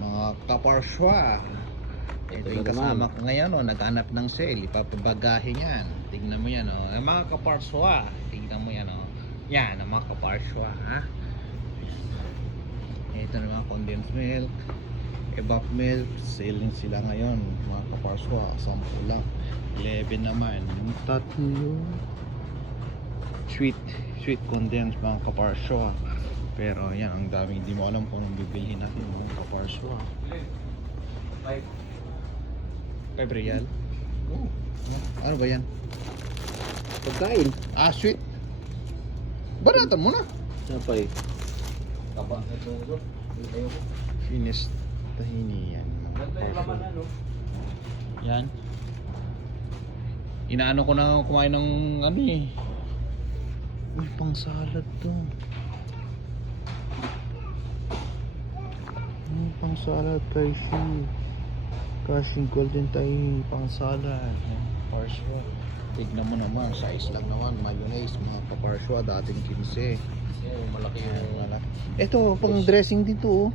Mga kaparswa. Ito yung kasama ko ngayon, naghanap ng sale, ipapabagahe yan. Tingnan mo yan, mga kaparswa. Tingnan mo yan, yan, mga kaparswa, ha. Ito na mga condensed milk, evap milk, selling sila ngayon, mga kaparswa. 10 lang, 11 naman, yung tatlo sweet condensed, mga kaparswa. Pero yan, ang daming, hindi mo alam kung anong bibilhin natin, mga kaparswa. 5 real? Oh. Ano ba yan? Pagkain. Sweet. Baratan mo na. Sapay. Finished tahini yan. Yan. Inaano ko na kumain ng ano eh. Uy, pang salad to. Pang salad kasi. Kasing golden tayo pang salad. Parswa. Tignan mo naman, size lang naman. Mayonnaise, mga kaparswa, dating 15. Malaki yung Malaki. Ito, pang dressing dito.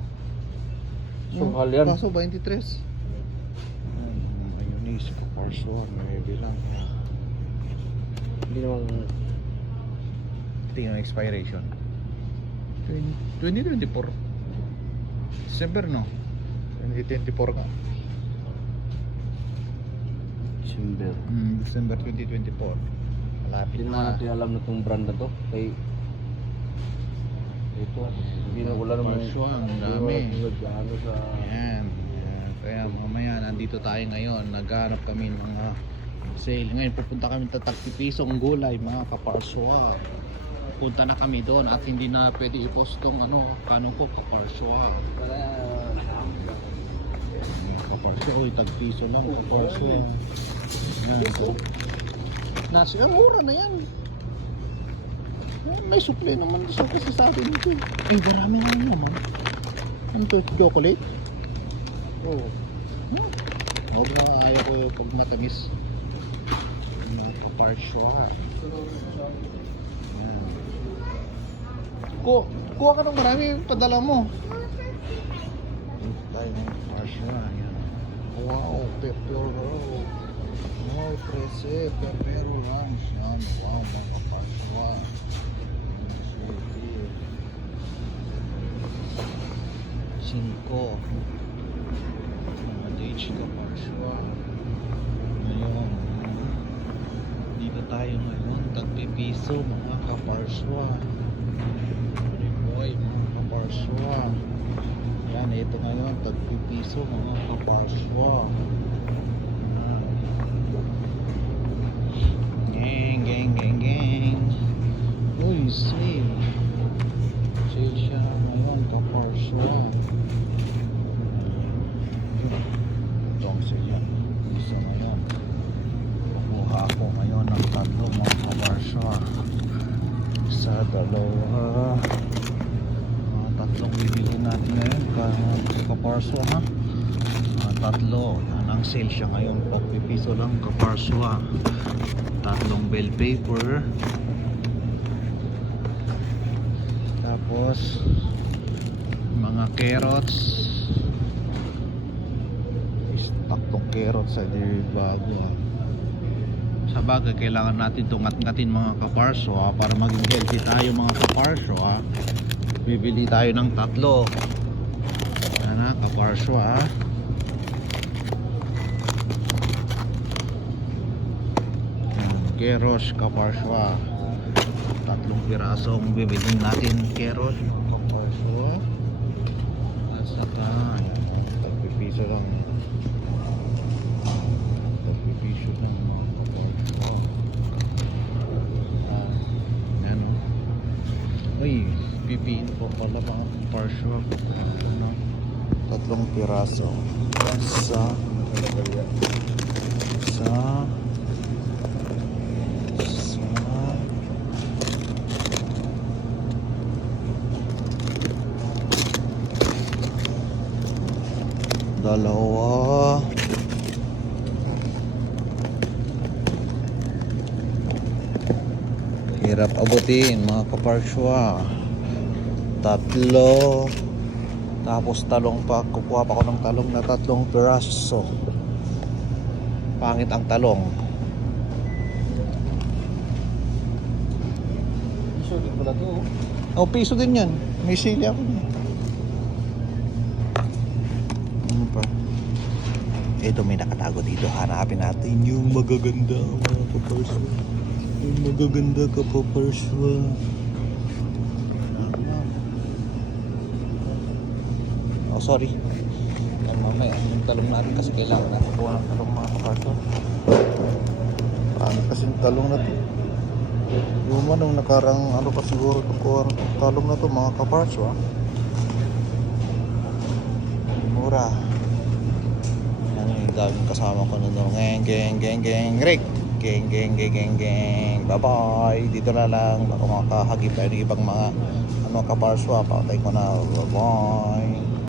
Sungkal yan. Kaso 23. Mayonnaise, kaparswa, may bilang. Hindi naman. Tingnan ang expiration. 2024. December, no? 2024 ka. December 2024. Malapit Hindi naman na. natin alam na itong brand na to. Kay ito, hindi na wala naman. Parswa, ang dami. Ano sa Ayan. Kaya mamaya nandito tayo ngayon. Naghanap kami ng mga sale. Ngayon pupunta kami sa 30 piso ang gulay, mga kaparswa. Punta na kami doon at hindi na pwede i-post tong kano ko, kaparswa. Kaparswa, uy, tag-piso lang, kaparswa. Nasi, ang mura na yan. May supply naman so kasi sa atin ito. Marami na yun naman. Ano to, chocolate? Oo. Huwag na ayaw ko pag matamis. Kaparswa. Kuha ka ng marami, padala mo. Tayo ng kaparswa. Wow, pepero. Wow, 13, pepero lang. Yan, wow, mga kaparswa. Cinco. Mga DH kaparswa. Ngayon, dito tayo ngayon, tagpipiso, mga kaparswa. Boy, mga kaparswa. Yan, ito ngayon, tagpipiso, mga kaparswa. Gang. Uy, sale. Sale siya ngayon, kaparswa. Ito ang sale yan. Isa ngayon. Kukuha ako ngayon ng 3, mga kaparswa. Isa, 2. Mga 3 bibili natin ngayon, kaparswa, ha? 3. Yan ang sale siya ngayon. 50 piso lang, kaparswa. 3 bell paper. Tapos mga carrots. Tatlong carrots sa deer bag. Sa bagay kailangan natin itong ngat-ngatin, mga kaparswa, para maging healthy tayo, mga kaparswa. Bibili tayo ng 3. Yan, kaparswa. Keros, kaparswa. 3 pirasong bibilhin natin keros, kaparswa. At saka tagpipiso lang. Tagpipiso lang, mga kaparswa. Yan, uy, pipiin ko pala, mga kaparswa. 3 piraso. Sa dalawa. Hirap abutin, mga kaparswa. 3. Tapos talong pa, kukuha pa ako ng talong na 3 piraso. Pangit ang talong. Sure, di pala to. Oh, piso din yan. May sili ako. Ano pa? Ito may nakatago dito. Hanapin natin yung magaganda mga kaparswa. Yung magaganda kaparswa. Oh, sorry. Yan mamaya. Yung talong natin kasi kailangan natin kuha ng talong mga kaparswa. Paano kasi yung talong na to? Yung manong nakarang ano pa siguro kuha ng talong na to mga kaparswa. Mura. Ang daming kasama ko na doon. Geng. Rick. Geng. Bye-bye. Dito na lang. Baka makahagip tayo ng ibang mga ano kaparswa. Patay ko na. Bye-bye.